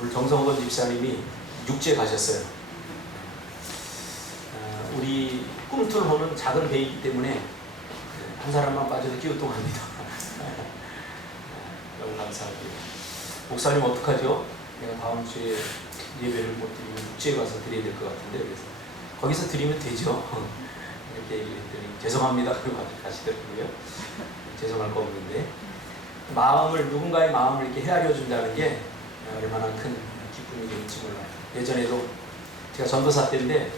오늘 정성건 집사님이 육지에 가셨어요. 우리 꿈틀호는 작은 배이기 때문에 한 사람만 빠져도 끼우뚱합니다. 너무 감사하고요. 목사님 어떡하죠? 내가 다음 주에 예배를 못 드리면 육지에 가서 드려야 될 것 같은데, 그래서 거기서 드리면 되죠. 이렇게 얘기를 했더니 죄송합니다. 그러고 가시더라고요. 죄송할 거 없는데, 누군가의 마음을 이렇게 헤아려 준다는 게 얼마나 큰 기쁨이 될지 몰라요. 예전에도 제가 전도사 때인데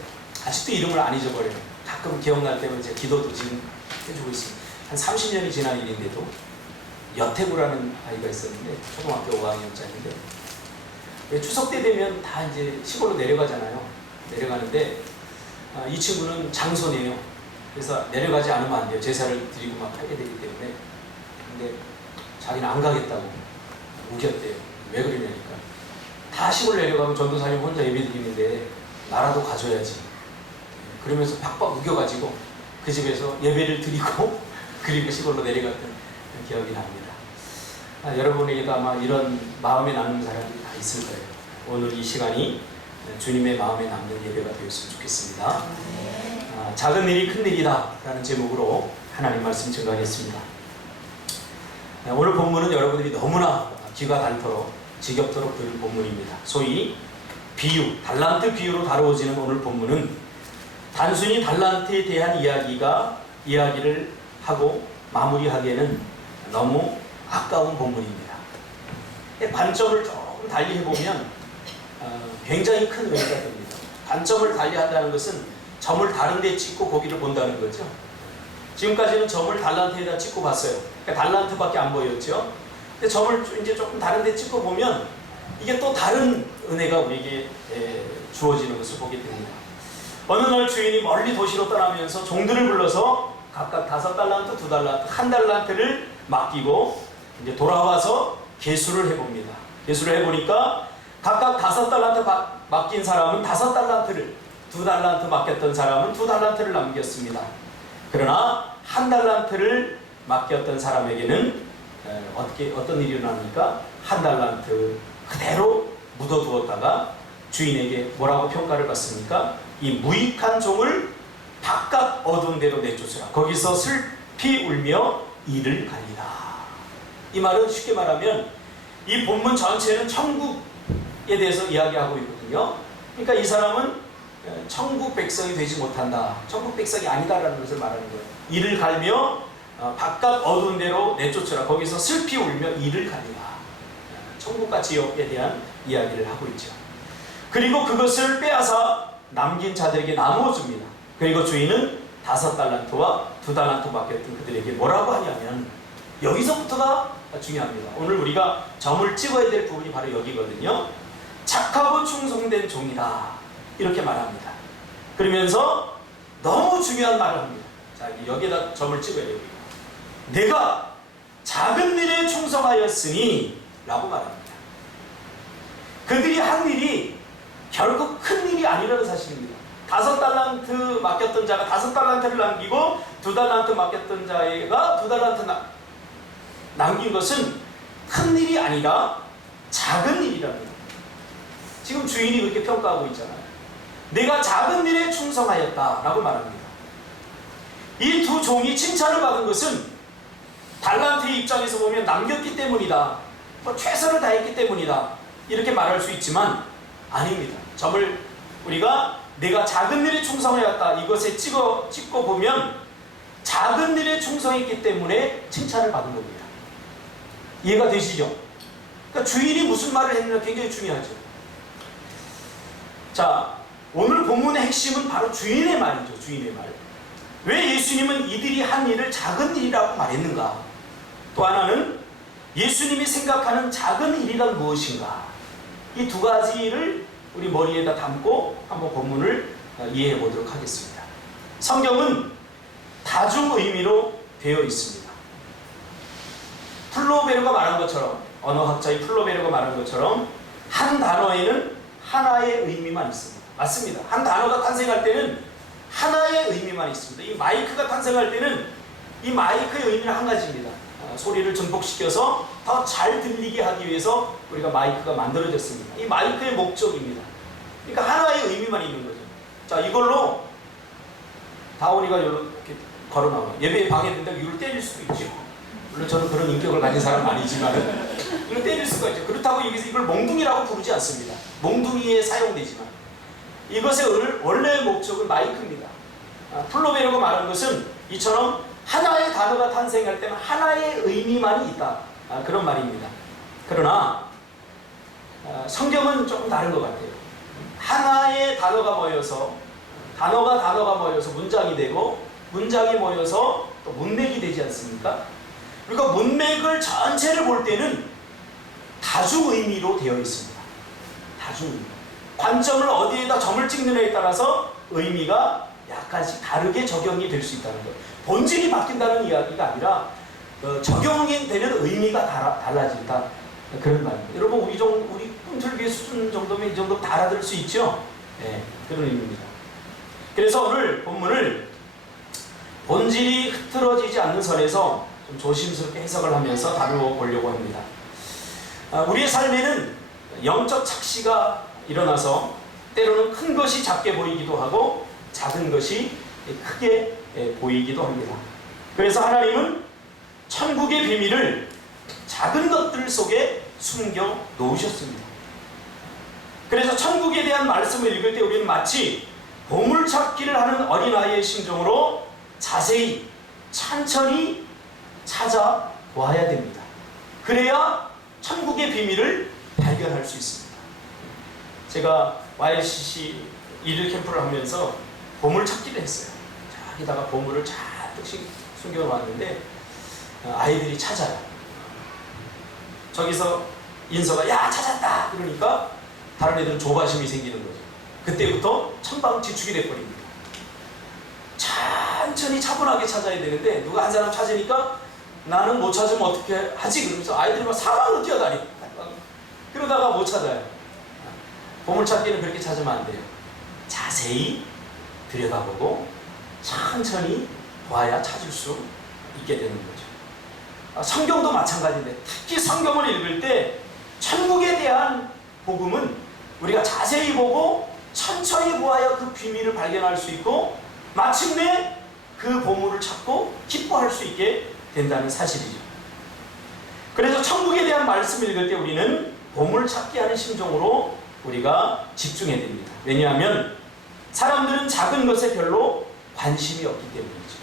아직도 이름을 안 잊어버려요. 가끔 기억날 때면 제가 기도도 지금 해주고 있습니다. 한 30년이 지난 일인데도 여태구라는 아이가 있었는데 초등학교 5학년짜리인데 추석 때 되면 다 이제 시골로 내려가잖아요. 내려가는데 이 친구는 장손이에요. 그래서 내려가지 않으면 안 돼요. 제사를 드리고 막 하게 되기 때문에. 근데 자기는 안 가겠다고 우겼대요. 왜 그러냐니까 다 시골 내려가면 전도사님 혼자 예배 드리는데 나라도 가줘야지. 그러면서 박박 우겨가지고 그 집에서 예배를 드리고 그리고 시골로 내려갔던 기억이 납니다. 여러분에게도 아마 이런 마음에 남는 사람들이 다 있을 거예요. 오늘 이 시간이 주님의 마음에 남는 예배가 되었으면 좋겠습니다. 작은 일이 큰 일이다 라는 제목으로 하나님 말씀 증거하겠습니다. 오늘 본문은 여러분들이 너무나 귀가 닳도록 지겹도록 들을 본문입니다. 소위 비유, 달란트 비유로 다루어지는 오늘 본문은 단순히 달란트에 대한 이야기를 하고 마무리하기에는 너무 아까운 본문입니다. 관점을 조금 달리 해보면 굉장히 큰 의미가 됩니다. 관점을 달리 한다는 것은 점을 다른 데 찍고 거기를 본다는 거죠. 지금까지는 점을 달란트에다 찍고 봤어요. 그러니까 달란트밖에 안 보였죠. 근데 점을 이제 조금 다른 데 찍고 보면 이게 또 다른 은혜가 우리에게 주어지는 것을 보게 됩니다. 어느 날 주인이 멀리 도시로 떠나면서 종들을 불러서 각각 5달란트, 2달란트, 1달란트를 맡기고 이제 돌아와서 계수를 해봅니다. 계수를 해보니까 각각 5달란트 맡긴 사람은 5달란트를, 2달란트 맡겼던 사람은 2달란트를 남겼습니다. 그러나 1달란트를 맡겼던 사람에게는 어떤 일이 일어납니까? 1달란트 그대로 묻어두었다가 주인에게 뭐라고 평가를 받습니까? 이 무익한 종을 바깥 어두운 데로 내쫓으라. 거기서 슬피 울며 이를 갈리라. 이 말은 쉽게 말하면 이 본문 전체는 천국에 대해서 이야기하고 있거든요. 그러니까 이 사람은 천국 백성이 되지 못한다. 천국 백성이 아니다라는 것을 말하는 거예요. 이를 갈며 바깥 어두운 데로 내쫓으라. 거기서 슬피 울며 이를 갈리라. 천국과 지옥에 대한 이야기를 하고 있죠. 그리고 그것을 빼앗아 남긴 자들에게 나누어 줍니다. 그리고 주인은 5달란트와 2달란트 맡겼던 그들에게 뭐라고 하냐면, 여기서부터가 중요합니다. 오늘 우리가 점을 찍어야 될 부분이 바로 여기거든요. 착하고 충성된 종이다, 이렇게 말합니다. 그러면서 너무 중요한 말을 합니다. 자, 여기에다 점을 찍어야 돼요. 내가 작은 일에 충성하였으니 라고 말합니다. 그들이 한 일이 결코 큰 일이 아니라는 사실입니다. 5달란트 맡겼던 자가 5달란트를 남기고 2달란트 맡겼던 자가 2달란트 남긴 것은 큰 일이 아니라 작은 일이랍니다. 지금 주인이 그렇게 평가하고 있잖아요. 내가 작은 일에 충성하였다 라고 말합니다. 이 두 종이 칭찬을 받은 것은 달란트의 입장에서 보면 남겼기 때문이다, 최선을 다했기 때문이다, 이렇게 말할 수 있지만 아닙니다. 점을 우리가 내가 작은 일에 충성하였다 이것에 찍고 보면 작은 일에 충성했기 때문에 칭찬을 받은 겁니다. 이해가 되시죠? 그러니까 주인이 무슨 말을 했느냐 굉장히 중요하죠. 자, 오늘 본문의 핵심은 바로 주인의 말이죠. 주인의 말. 왜 예수님은 이들이 한 일을 작은 일이라고 말했는가? 또 하나는 예수님이 생각하는 작은 일이란 무엇인가? 이 두 가지를 우리 머리에다 담고 한번 본문을 이해해 보도록 하겠습니다. 성경은 다중 의미로 되어 있습니다. 플로베르가 말한 것처럼, 언어학자의 플로베르가 말한 것처럼 한 단어에는 하나의 의미만 있습니다. 맞습니다. 한 단어가 탄생할 때는 하나의 의미만 있습니다. 이 마이크가 탄생할 때는 이 마이크의 의미는 한 가지입니다. 소리를 증폭시켜서 더 잘 들리게 하기 위해서 우리가 마이크가 만들어졌습니다. 이 마이크의 목적입니다. 그러니까 하나의 의미만 있는 거죠. 자, 이걸로 다원이가 이렇게 걸어 나와요. 예배에 방해된다고 이걸 때릴 수도 있죠. 물론 저는 그런 인격을 가진 사람은 아니지만 이걸 때릴 수가 있죠. 그렇다고 여기서 이걸 몽둥이라고 부르지 않습니다. 몽둥이에 사용되지만 이것의 원래의 목적은 마이크입니다. 플로베르가 말한 것은 이처럼 하나의 단어가 탄생할 때는 하나의 의미만이 있다. 그런 말입니다. 그러나 성경은 조금 다른 것 같아요. 하나의 단어가 모여서 단어가 모여서 문장이 되고 문장이 모여서 또 문맥이 되지 않습니까? 그러니까 문맥을 전체를 볼 때는 다중 의미로 되어 있습니다. 다중 의미. 관점을 어디에다 점을 찍느냐에 따라서 의미가 약간씩 다르게 적용이 될 수 있다는 것. 본질이 바뀐다는 이야기가 아니라 적용이 되는 의미가 달라진다. 그런 말입니다. 여러분 우리 꿈틀기의 수준 정도면 이 정도 다 알아들을 수 있죠? 네, 그런 의미입니다. 그래서 오늘 본문을 본질이 흐트러지지 않는 선에서 좀 조심스럽게 해석을 하면서 다루어 보려고 합니다. 우리의 삶에는 영적 착시가 일어나서 때로는 큰 것이 작게 보이기도 하고 작은 것이 크게 보이기도 합니다. 그래서 하나님은 천국의 비밀을 작은 것들 속에 숨겨 놓으셨습니다. 그래서 천국에 대한 말씀을 읽을 때 우리는 마치 보물찾기를 하는 어린아이의 심정으로 자세히 천천히 찾아보아야 됩니다. 그래야 천국의 비밀을 발견할 수 있습니다. 제가 YCC 일일 캠프를 하면서 보물찾기를 했어요. 자기다가 보물을 잔뜩씩 숨겨놓았는데 아이들이 찾아요. 저기서 인서가 야 찾았다 그러니까 다른 애들은 조바심이 생기는 거죠. 그때부터 천방지축이 돼버립니다. 천천히 차분하게 찾아야 되는데 누가 한 사람 찾으니까 나는 못 찾으면 어떻게 하지? 그러면서 아이들이 막 사방으로 뛰어다니. 그러다가 못 찾아요. 보물찾기는 그렇게 찾으면 안 돼요. 자세히 들여다보고 천천히 봐야 찾을 수 있게 되는 거죠. 성경도 마찬가지인데 특히 성경을 읽을 때 천국에 대한 복음은 우리가 자세히 보고 천천히 보아야 그 비밀을 발견할 수 있고 마침내 그 보물을 찾고 기뻐할 수 있게 된다는 사실이죠. 그래서 천국에 대한 말씀을 읽을 때 우리는 보물찾기 하는 심정으로 우리가 집중해야 됩니다. 왜냐하면 사람들은 작은 것에 별로 관심이 없기 때문이죠.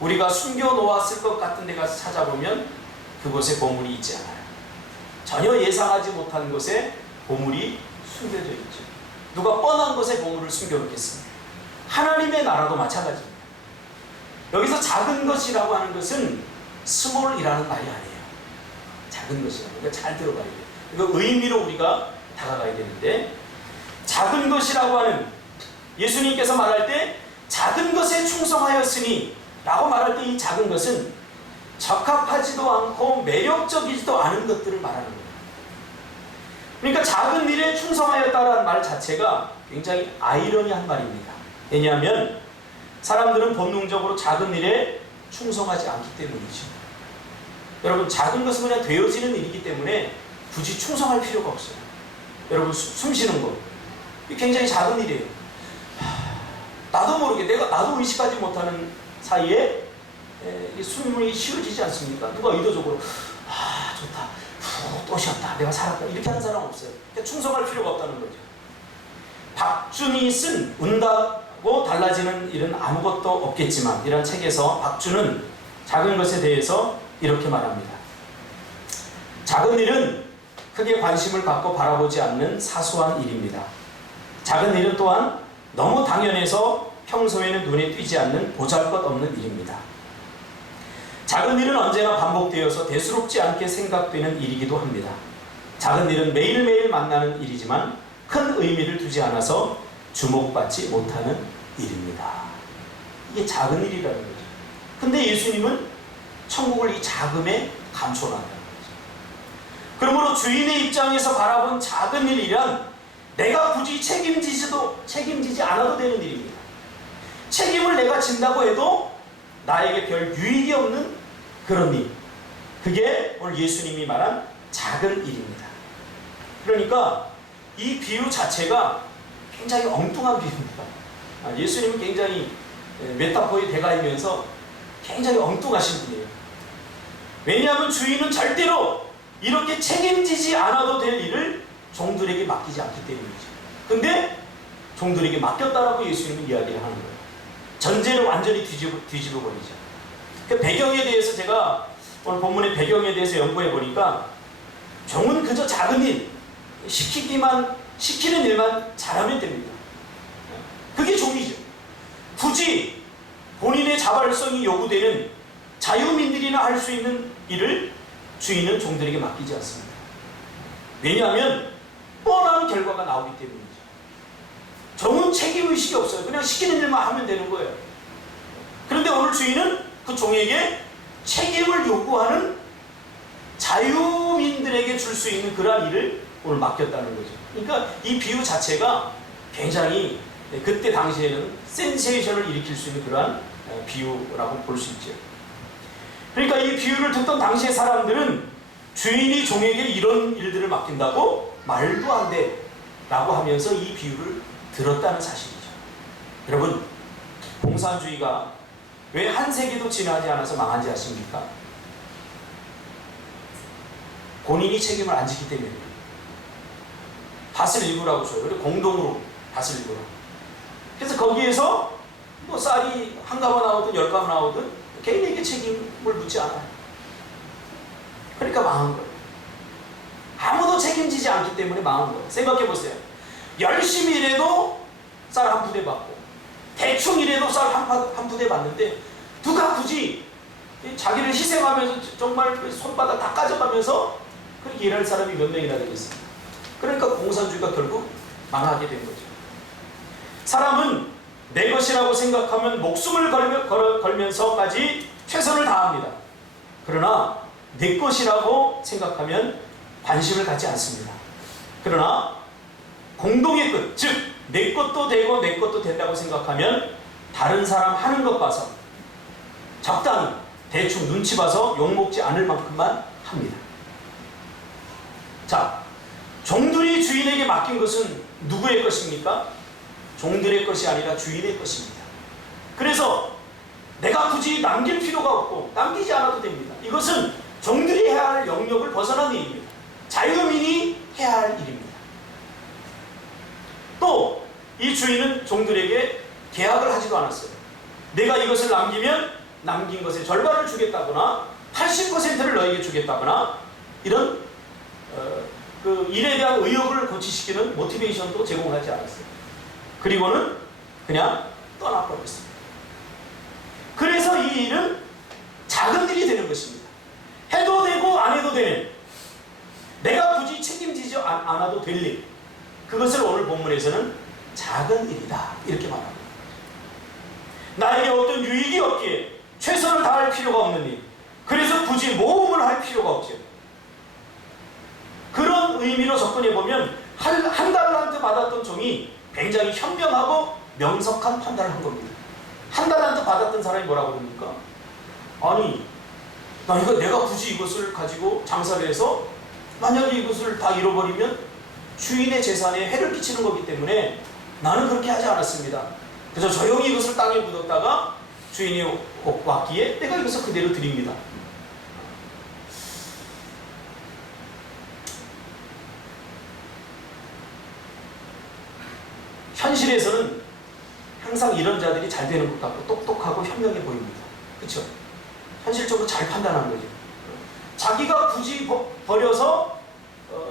우리가 숨겨놓았을 것 같은 데 가서 찾아보면 그곳에 보물이 있지 않아요. 전혀 예상하지 못한 곳에 보물이 숨겨져 있죠. 누가 뻔한 곳에 보물을 숨겨놓겠습니까? 하나님의 나라도 마찬가지입니다. 여기서 작은 것이라고 하는 것은 스몰이라는 말이 아니에요. 작은 것이라고. 그러니까 잘 들어봐야 돼요. 이거 의미로 우리가 다가가야 되는데 작은 것이라고 하는 예수님께서 말할 때 작은 것에 충성하였으니 라고 말할 때 이 작은 것은 적합하지도 않고 매력적이지도 않은 것들을 말하는 거예요. 그러니까 작은 일에 충성하였다라는 말 자체가 굉장히 아이러니한 말입니다. 왜냐하면 사람들은 본능적으로 작은 일에 충성하지 않기 때문이죠. 여러분 작은 것은 그냥 되어지는 일이기 때문에 굳이 충성할 필요가 없어요. 여러분 숨 쉬는 거 이게 굉장히 작은 일이에요. 나도 모르게 나도 의식하지 못하는 사이에 숨이 쉬어지지 않습니까? 누가 의도적으로 좋다 또 쉬었다 내가 살았다 이렇게 하는 사람 없어요. 그러니까 충성할 필요가 없다는 거죠. 박준이 쓴 운다고 달라지는 일은 아무것도 없겠지만 이런 책에서 박준은 작은 것에 대해서 이렇게 말합니다. 작은 일은 크게 관심을 갖고 바라보지 않는 사소한 일입니다. 작은 일은 또한 너무 당연해서 평소에는 눈에 띄지 않는 보잘것없는 일입니다. 작은 일은 언제나 반복되어서 대수롭지 않게 생각되는 일이기도 합니다. 작은 일은 매일매일 만나는 일이지만 큰 의미를 두지 않아서 주목받지 못하는 일입니다. 이게 작은 일이라는 거죠. 근데 예수님은 천국을 이 작음에 감춰놨다는 거죠. 그러므로 주인의 입장에서 바라본 작은 일이란 내가 굳이 책임지지 않아도 되는 일입니다. 책임을 내가 진다고 해도 나에게 별 유익이 없는 그런 일. 그게 오늘 예수님이 말한 작은 일입니다. 그러니까 이 비유 자체가 굉장히 엉뚱한 비유입니다. 예수님은 굉장히 메타포의 대가이면서 굉장히 엉뚱하신 분이에요. 왜냐하면 주인은 절대로 이렇게 책임지지 않아도 될 일을 종들에게 맡기지 않기 때문이죠. 근데 종들에게 맡겼다라고 예수님은 이야기를 하는 거예요. 전제를 완전히 뒤집어 버리죠. 그 배경에 대해서 제가 오늘 본문의 배경에 대해서 연구해 보니까 종은 그저 작은 일, 시키는 일만 잘하면 됩니다. 그게 종이죠. 굳이 본인의 자발성이 요구되는 자유민들이나 할 수 있는 일을 주인은 종들에게 맡기지 않습니다. 왜냐하면 뻔한 결과가 나오기 때문이죠. 종은 책임의식이 없어요. 그냥 시키는 일만 하면 되는 거예요. 그런데 오늘 주인은 그 종에게 책임을 요구하는 자유민들에게 줄 수 있는 그러한 일을 오늘 맡겼다는 거죠. 그러니까 이 비유 자체가 굉장히 그때 당시에는 센세이션을 일으킬 수 있는 그러한 비유라고 볼 수 있죠. 그러니까 이 비유를 듣던 당시의 사람들은 주인이 종에게 이런 일들을 맡긴다고 말도 안 돼 라고 하면서 이 비유를 들었다는 사실이죠. 여러분, 공산주의가 왜 한 세기도 지나지 않아서 망한지 아십니까? 본인이 책임을 안 지기 때문입니다. 밭을 일구라고 줘요. 그리고 공동으로 밭을 일구라고. 그래서 거기에서 뭐 쌀이 한 가마 나오든 10가마 나오든 개인에게 책임을 묻지 않아요. 그러니까 망한 거예요. 아무도 책임지지 않기 때문에 망한 거예요. 생각해 보세요. 열심히 일해도 쌀 한 푸대 받고 대충 일해도 쌀 한 푸대 받는데 누가 굳이 자기를 희생하면서 정말 손바닥 다 까져가면서 그렇게 일할 사람이 몇 명이나 되겠습니까? 그러니까 공산주의가 결국 망하게 된 거죠. 사람은 내 것이라고 생각하면 목숨을 걸면서까지 최선을 다합니다. 그러나 내 것이라고 생각하면 관심을 갖지 않습니다. 그러나 공동의 것, 즉 내 것도 되고 내 것도 된다고 생각하면 다른 사람 하는 것 봐서 적당히 대충 눈치 봐서 욕먹지 않을 만큼만 합니다. 자, 종들이 주인에게 맡긴 것은 누구의 것입니까? 종들의 것이 아니라 주인의 것입니다. 그래서 내가 굳이 남길 필요가 없고 남기지 않아도 됩니다. 이것은 종들이 해야 할 영역을 벗어난 일입니다. 자유민이 해야 할 일입니다. 또 이 주인은 종들에게 계약을 하지도 않았어요. 내가 이것을 남기면 남긴 것의 절반을 주겠다거나 80%를 너에게 주겠다거나 이런 그 일에 대한 의욕을 고취시키는 모티베이션도 제공하지 않았어요. 그리고는 그냥 떠나버렸습니다. 그래서 이 일은 작은 일이 되는 것입니다. 해도 되고 안 해도 되는, 내가 굳이 책임지지 않아도 될 일, 그것을 오늘 본문에서는 작은 일이다 이렇게 말합니다. 나에게 어떤 유익이 없기에 최선을 다할 필요가 없는 일, 그래서 굳이 모험을 할 필요가 없죠. 그런 의미로 접근해보면 한 달란트 받았던 종이 굉장히 현명하고 명석한 판단을 한 겁니다. 한 달란트 받았던 사람이 뭐라고 그럽니까? 아니, 내가 굳이 이것을 가지고 장사를 해서 만약에 이것을 다 잃어버리면 주인의 재산에 해를 끼치는 거기 때문에 나는 그렇게 하지 않았습니다. 그래서 조용히 이것을 땅에 묻었다가 주인이 왔기에 내가 이것을 그대로 드립니다. 현실에서는 항상 이런 자들이 잘 되는 것 같고 똑똑하고 현명해 보입니다. 그렇죠? 현실적으로 잘 판단하는 거죠. 자기가 굳이 버려서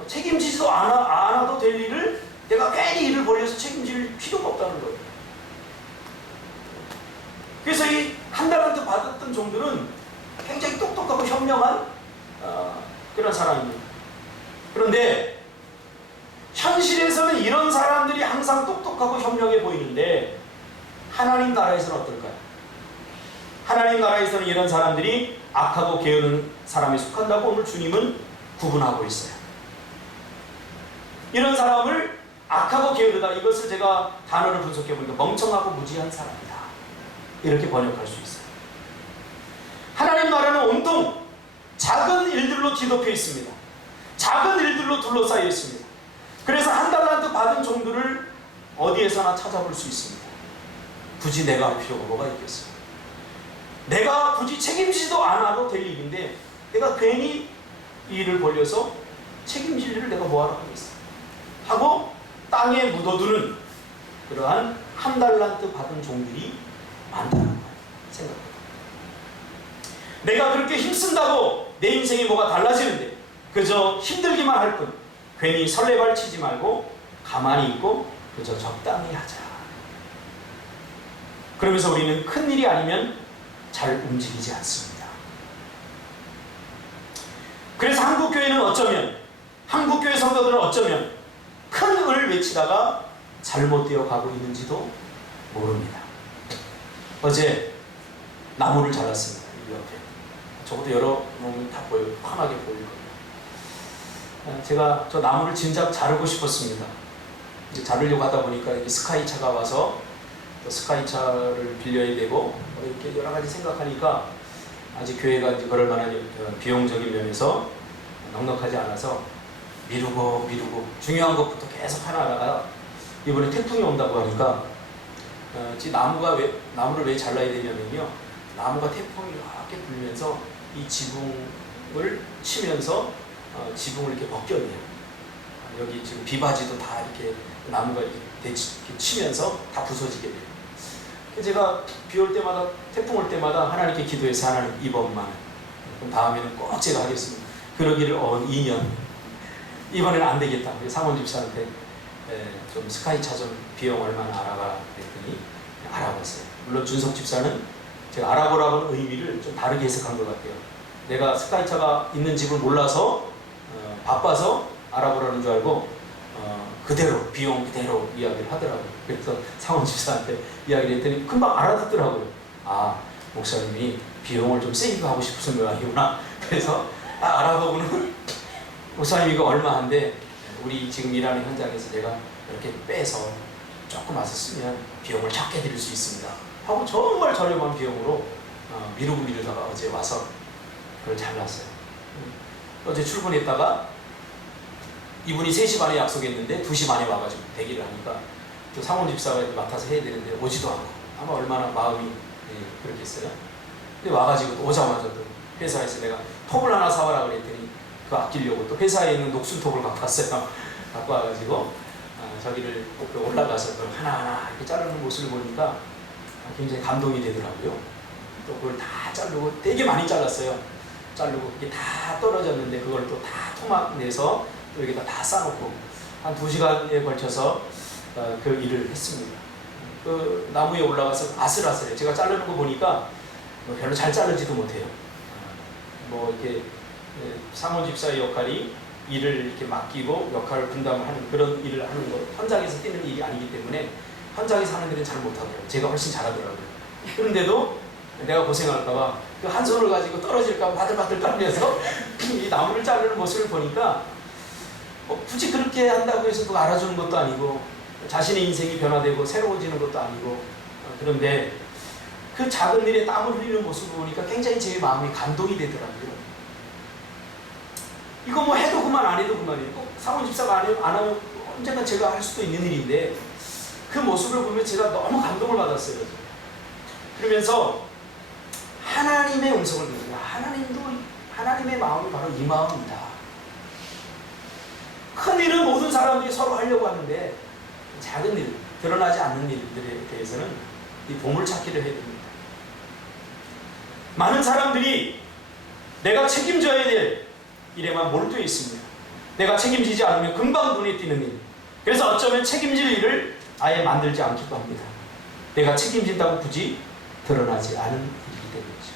책임지지도 않아도 될 일을 내가 괜히 일을 벌여서 책임질 필요가 없다는 거예요. 그래서 이 한 달란트 받았던 종들은 굉장히 똑똑하고 현명한 그런 사람입니다. 그런데 현실에서는 이런 사람들이 항상 똑똑하고 현명해 보이는데 하나님 나라에서는 어떨까요? 하나님 나라에서는 이런 사람들이 악하고 게으른 사람에 속한다고 오늘 주님은 구분하고 있어요. 이런 사람을 악하고 게으르다, 이것을 제가 단어를 분석해 보니까 멍청하고 무지한 사람이다 이렇게 번역할 수 있어요. 하나님 나라는 온통 작은 일들로 뒤덮여 있습니다. 작은 일들로 둘러싸여 있습니다. 그래서 한 달란트 받은 종들을 어디에서나 찾아볼 수 있습니다. 굳이 내가 할 필요가 뭐가 있겠어요? 내가 굳이 책임지지도 않아도 될 일인데 내가 괜히 이 일을 벌려서 책임질 일을 내가 뭐하러 하겠어? 하고 땅에 묻어두는 그러한 한 달란트 받은 종들이 많다는 거예요. 생각합니다. 내가 그렇게 힘쓴다고 내 인생이 뭐가 달라지는데 그저 힘들기만 할 뿐 괜히 설레발 치지 말고 가만히 있고 그저 적당히 하자. 그러면서 우리는 큰 일이 아니면 잘 움직이지 않습니다. 그래서 한국교회는 어쩌면, 한국교회 성도들은 어쩌면 큰 을 외치다가 잘못되어 가고 있는지도 모릅니다. 어제 나무를 잘랐습니다. 이 옆에. 저것도 여러 놈이 다 보여요. 환하게 보일 거예요. 제가 저 나무를 진작 자르고 싶었습니다. 이제 자르려고 하다 보니까 이렇게 스카이차가 와서 또 스카이차를 빌려야 되고 이렇게 여러 가지 생각하니까 아직 교회가 이제 그럴 만한 비용적인 면에서 넉넉하지 않아서 미루고 중요한 것부터 계속 하나하나 이번에 태풍이 온다고 하니까 나무를 왜 잘라야 되냐면요, 나무가 태풍이 이렇게 불면서 이 지붕을 치면서 지붕을 이렇게 벗겨내요. 여기 지금 비바지도 다 이렇게 나무가 이렇게 치면서 다 부서지게 돼요. 제가 비 올 때마다, 태풍 올 때마다 하나님께 기도해서 하나님 이번만, 그럼 다음에는 꼭 제가 하겠습니다. 그러기를 2년. 이번에는 안 되겠다. 상원 집사한테 좀 스카이차 좀 비용 얼마나 알아봐 그랬더니 알아봤어요. 물론 준석 집사는 제가 알아보라는 의미를 좀 다르게 해석한 것 같아요. 내가 스카이차가 있는 집을 몰라서 바빠서 알아보라는 줄 알고 그대로 비용 그대로 이야기를 하더라고요. 그래서 상원 집사한테 이야기를 했더니 금방 알아듣더라고요. 아, 목사님이 비용을 좀 세이브하고 싶으신 모양이구나. 그래서 알아보고는 목사님 이거 얼마인데 우리 지금 일하는 현장에서 내가 이렇게 빼서 조금 와서 쓰면 비용을 적게 드릴 수 있습니다 하고 정말 저렴한 비용으로 미루다가 어제 와서 그걸 잘랐어요. 어제 출근했다가 이분이 3시 반에 약속했는데 2시 반에 와가지고 대기를 하니까 또 상원 집사가 맡아서 해야 되는데 오지도 않고 아마 얼마나 마음이 그렇겠어요. 근데 와가지고 오자마자 또 회사에서 내가 톱을 하나 사와라 그랬더니 그거 아끼려고 또 회사에 있는 녹슨톱을 갖고 왔어요. 갖고 와가지고 저기를 올라가서 그걸 하나하나 이렇게 자르는 모습을 보니까 굉장히 감동이 되더라고요. 또 그걸 다 자르고 되게 많이 잘랐어요. 자르고 그게 다 떨어졌는데 그걸 또 다 토막 내서 또 여기다 다 싸놓고 한 2시간에 걸쳐서 그 일을 했습니다. 그 나무에 올라가서 아슬아슬해요. 제가 자르는 거 보니까 별로 잘 자르지도 못해요. 뭐 이렇게 상원 집사의 역할이 일을 이렇게 맡기고 역할을 분담하는 그런 일을 하는 거, 현장에서 뛰는 일이 아니기 때문에 현장에서 하는 일은 잘 못하더라고요. 제가 훨씬 잘하더라고요. 그런데도 내가 고생할까봐 그 한 손을 가지고 떨어질까봐 바들바들 떨면서 이 나무를 자르는 모습을 보니까 굳이 그렇게 한다고 해서 누가 알아주는 것도 아니고 자신의 인생이 변화되고 새로워지는 것도 아니고 그런데 그 작은 일에 땀을 흘리는 모습을 보니까 굉장히 제 마음이 감동이 되더라고요. 이거 뭐 해도 그만 안 해도 그만이에요. 꼭 상원 집사가 안 하면 언젠가 제가 할 수도 있는 일인데 그 모습을 보면 제가 너무 감동을 받았어요. 그러면서 하나님의 음성을 들으면 하나님의 마음이 바로 이 마음이다. 큰 일은 모든 사람들이 서로 하려고 하는데 작은 일, 드러나지 않는 일들에 대해서는 이 보물찾기를 해야 됩니다. 많은 사람들이 내가 책임져야 될 일에만 몰두해 있습니다. 내가 책임지지 않으면 금방 눈에 띄는 일. 그래서 어쩌면 책임질 일을 아예 만들지 않기도 합니다. 내가 책임진다고 굳이 드러나지 않은 일이기 때문이죠.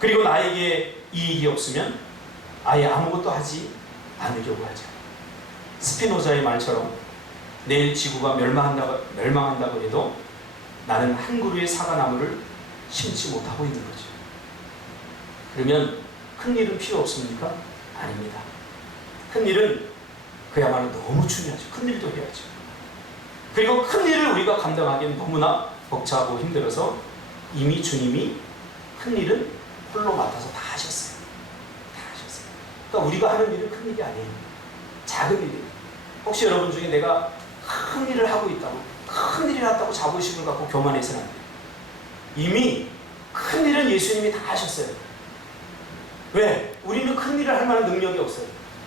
그리고 나에게 이익이 없으면 아예 아무것도 하지 않으려고 하죠. 스피노자의 말처럼 내일 지구가 멸망한다고 해도 나는 한 그루의 사과나무를 심지 못하고 있는 거죠. 그러면 큰 일은 필요 없습니까? 아닙니다. 큰 일은 그야말로 너무 중요하죠. 큰 일도 해야죠. 그리고 큰 일을 우리가 감당하기엔 너무나 벅차고 힘들어서 이미 주님이 큰 일은 홀로 맡아서 다 하셨어요. 다 하셨어요. 그러니까 우리가 하는 일은 큰 일이 아니에요. 작은 일이에요. 혹시 여러분 중에 내가 큰 일을 하고 있다고, 큰 일을 했다고 자부심을 갖고 교만해서는 안 돼요. 이미 큰 일은 예수님이 다 하셨어요. 왜? 우리는 큰 일을 할 만한 능력이 없어요.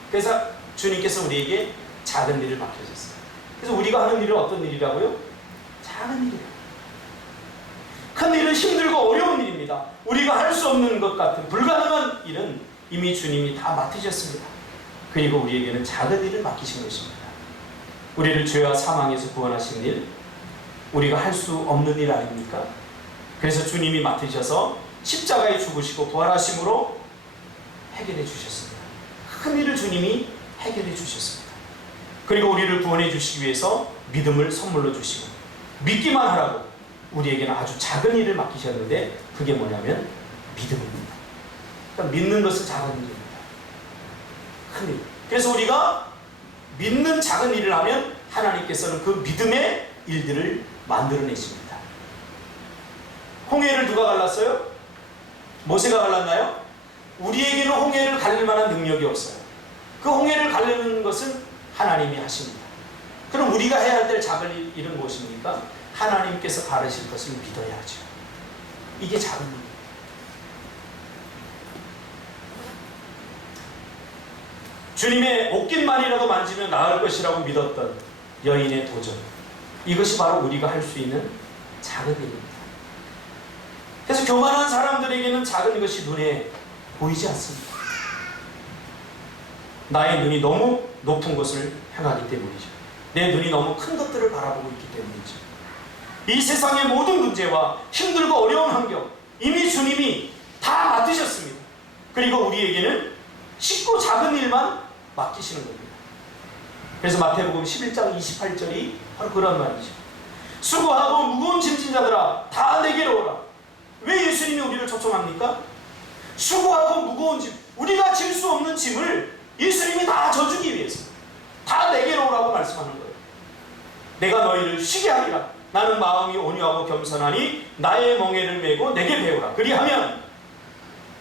그래서 주님께서 우리에게 작은 일을 맡겨줬어요. 그래서 우리가 하는 일은 어떤 일이라고요? 작은 일이에요. 큰 일은 힘들고 어려운 일입니다. 우리가 할 수 없는 것 같은 불가능한 일은 이미 주님이 다 맡으셨습니다. 그리고 우리에게는 작은 일을 맡기신 것입니다. 우리를 죄와 사망에서 구원하신 일, 우리가 할 수 없는 일 아닙니까? 그래서 주님이 맡으셔서 십자가에 죽으시고 부활하심으로 해결해 주셨습니다. 큰 일을 주님이 해결해 주셨습니다. 그리고 우리를 구원해 주시기 위해서 믿음을 선물로 주시고 믿기만 하라고 우리에게는 아주 작은 일을 맡기셨는데 그게 뭐냐면 믿음입니다. 그러니까 믿는 것은 작은 일입니다. 큰 일. 그래서 우리가 믿는 작은 일을 하면 하나님께서는 그 믿음의 일들을 만들어내십니다. 홍해를 누가 갈랐어요? 모세가 갈랐나요? 우리에게는 홍해를 가릴 만한 능력이 없어요. 그 홍해를 가르는 것은 하나님이 하십니다. 그럼 우리가 해야 될 작은 일은 무엇입니까? 하나님께서 가르실 것을 믿어야 하죠. 이게 작은 일입니다. 주님의 옷깃만이라도 만지면 나을 것이라고 믿었던 여인의 도전. 이것이 바로 우리가 할 수 있는 작은 일입니다. 그래서 교만한 사람들에게는 작은 것이 눈에 보이지 않습니다. 나의 눈이 너무 높은 것을 향하기 때문이죠. 내 눈이 너무 큰 것들을 바라보고 있기 때문이죠. 이 세상의 모든 문제와 힘들고 어려운 환경 이미 주님이 다 맡으셨습니다. 그리고 우리에게는 쉽고 작은 일만 맡기시는 겁니다. 그래서 마태복음 11장 28절이 바로 그런 말이죠. 수고하고 무거운 짐진 자들아 다 내게로 오라. 왜 예수님이 우리를 초청합니까? 수고하고 무거운 짐, 우리가 질 수 없는 짐을 예수님이 다 져주기 위해서 다 내게로 오라고 말씀하는 거예요. 내가 너희를 쉬게 하리라. 나는 마음이 온유하고 겸손하니 나의 멍에를 메고 내게 배우라. 그리하면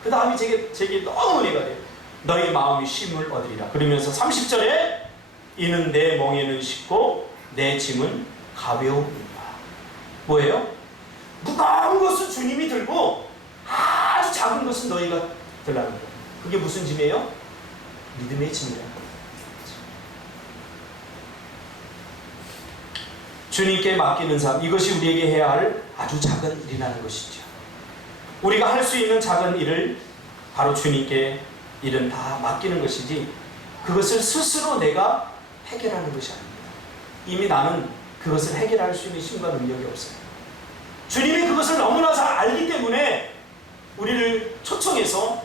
그 다음이 제게 너무 은혜가 돼요. 너희 마음이 쉼을 얻으리라. 그러면서 30절에 이는 내 멍에는 쉽고 내 짐은 가벼우니라. 뭐예요? 무거운 것은 주님이 들고 아주 작은 것은 너희가 들라는 거예요. 그게 무슨 짐이에요? 믿음의 짐이라는 거예요. 주님께 맡기는 삶, 이것이 우리에게 해야 할 아주 작은 일이라는 것이죠. 우리가 할 수 있는 작은 일을 바로 주님께 일은 다 맡기는 것이지 그것을 스스로 내가 해결하는 것이 아닙니다. 이미 나는 그것을 해결할 수 있는 힘과 능력이 없어요. 주님이 그것을 너무나 잘 알기 때문에 우리를 초청해서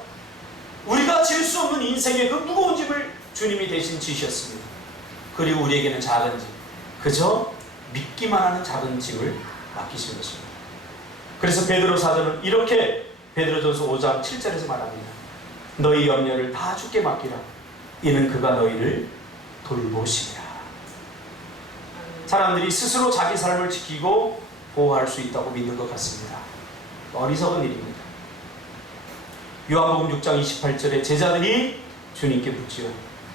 우리가 질 수 없는 인생의 그 무거운 짐을 주님이 대신 지셨습니다. 그리고 우리에게는 작은 짐, 그저 믿기만 하는 작은 짐을 맡기신 것입니다. 그래서 베드로 사도는 이렇게 베드로전서 5장 7절에서 말합니다. 너희 염려를 다 주께 맡기라. 이는 그가 너희를 돌보시리라. 사람들이 스스로 자기 삶을 지키고 보호할 수 있다고 믿는 것 같습니다. 어리석은 일입니다. 요한복음 6장 28절에 제자들이 주님께 묻지요.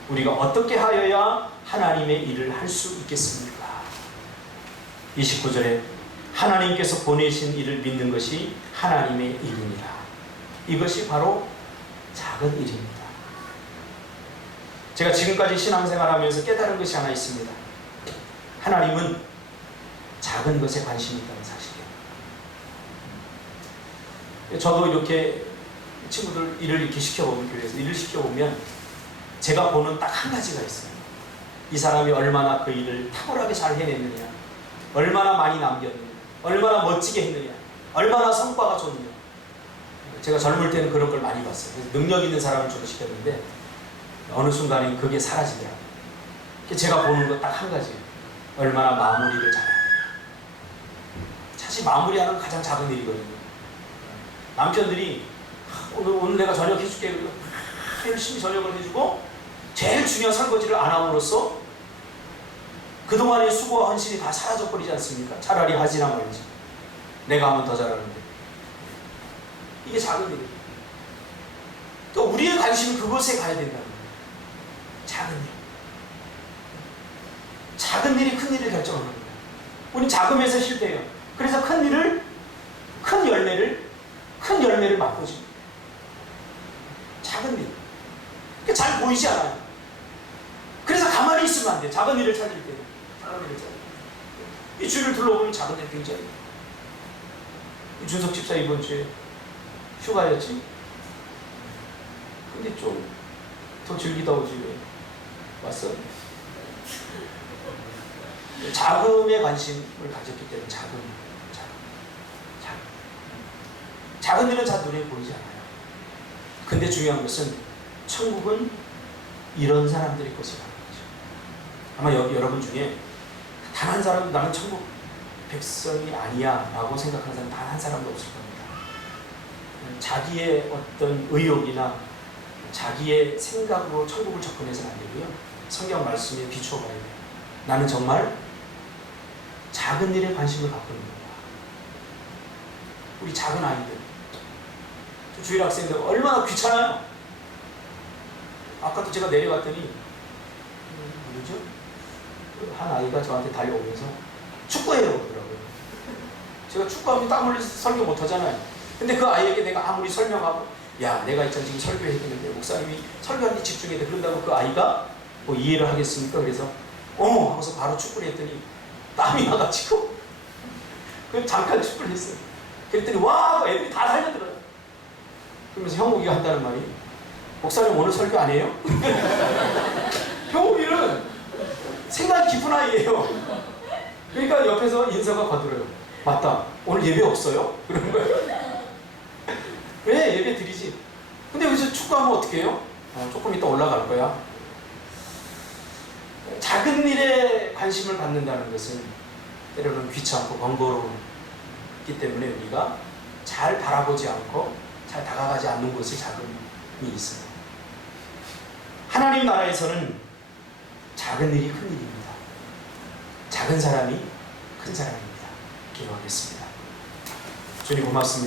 우리가 어떻게 하여야 하나님의 일을 할 수 있겠습니까? 29절에 하나님께서 보내신 일을 믿는 것이 하나님의 일이니라. 이것이 바로 작은 일입니다. 제가 지금까지 신앙생활하면서 깨달은 것이 하나 있습니다. 하나님은 작은 것에 관심이 있다는 사실이에요. 저도 이렇게 친구들 일을 이렇게 시켜보면, 교회에서 일을 시켜보면 제가 보는 딱 한 가지가 있어요. 이 사람이 얼마나 그 일을 탁월하게 잘 해냈느냐, 얼마나 많이 남겼느냐, 얼마나 멋지게 했느냐, 얼마나 성과가 좋느냐. 제가 젊을 때는 그런 걸 많이 봤어요. 그래서 능력 있는 사람을 주로 시켰는데 어느 순간에 그게 사라지더라고요. 제가 보는 거 딱 한 가지예요. 얼마나 마무리를 잘하느냐. 사실 마무리하는 건 가장 작은 일이거든요. 남편들이 오늘 내가 저녁 해줄게. 그리고 열심히 저녁을 해주고 제일 중요한 설거지를 안 함으로써 그동안의 수고와 헌신이 다 사라져버리지 않습니까? 차라리 하지나 말지. 내가 하면 더 잘하는데. 이게 작은 일이에요. 또 우리의 관심은 그것에 가야 된다는 거예요. 작은 일. 작은 일이 큰 일을 결정하는 거예요. 우리는 작음에서 실패해요. 그래서 큰 열매를 맛보지. 작은 일. 그러니까 잘 보이지 않아요. 그래서 가만히 있으면 안 돼요. 작은 일을 찾을 때는. 작은 일을 찾을 때. 이 주위를 둘러보면 작은 일 굉장히. 이 준석 집사 이번 주에 휴가였지? 근데 좀 더 즐기다 오지 왜 왔어? 자금에 관심을 가졌기 때문에 작은 일은 잘 눈에 보이지 않아요. 근데 중요한 것은 천국은 이런 사람들이 것이라는 거죠. 아마 여기 여러분 중에 단 한 사람도 나는 천국 백성이 아니야 라고 생각하는 사람 단 한 사람도 없을 겁니다. 자기의 어떤 의욕이나 자기의 생각으로 천국을 접근해서는 안 되고요. 성경 말씀에 비추어 봐야 돼요. 나는 정말 작은 일에 관심을 갖고 있는 거야. 우리 작은 아이들, 주일 학생들 얼마나 귀찮아요. 아까도 제가 내려갔더니 뭐죠? 한 아이가 저한테 달려오면서 축구해요 그러더라고요. 제가 축구하면 땀 흘려서 설교 못 하잖아요. 근데 그 아이에게 내가 아무리 설명하고 야 내가 있잖아 지금 설교했는데 목사님이 설교하는데 집중해야 돼. 그런다고 그 아이가 뭐 이해를 하겠습니까? 그래서 어머 하고서 바로 축구를 했더니 땀이 나가지고 그 잠깐 축구를 했어요. 그랬더니 와 애들이 다 달려들어요. 그러면서 형욱이가 한다는 말이 목사님 오늘 설교 안 해요? 형욱이는 생각이 깊은 아이예요. 그러니까 옆에서 인서가 거들어요. 맞다 오늘 예배 없어요? 그런 거예요. 왜 예배 드리지? 근데 여기서 축구하면 어떻게 해요? 조금 이따 올라갈 거야. 작은 일에 관심을 갖는다는 것은 때로는 귀찮고 번거롭기 때문에 우리가 잘 바라보지 않고 잘 다가가지 않는 곳에 자금이 있어요. 하나님 나라에서는 작은 일이 큰 일입니다. 작은 사람이 큰 사람입니다. 기도하겠습니다. 주님 고맙습니다.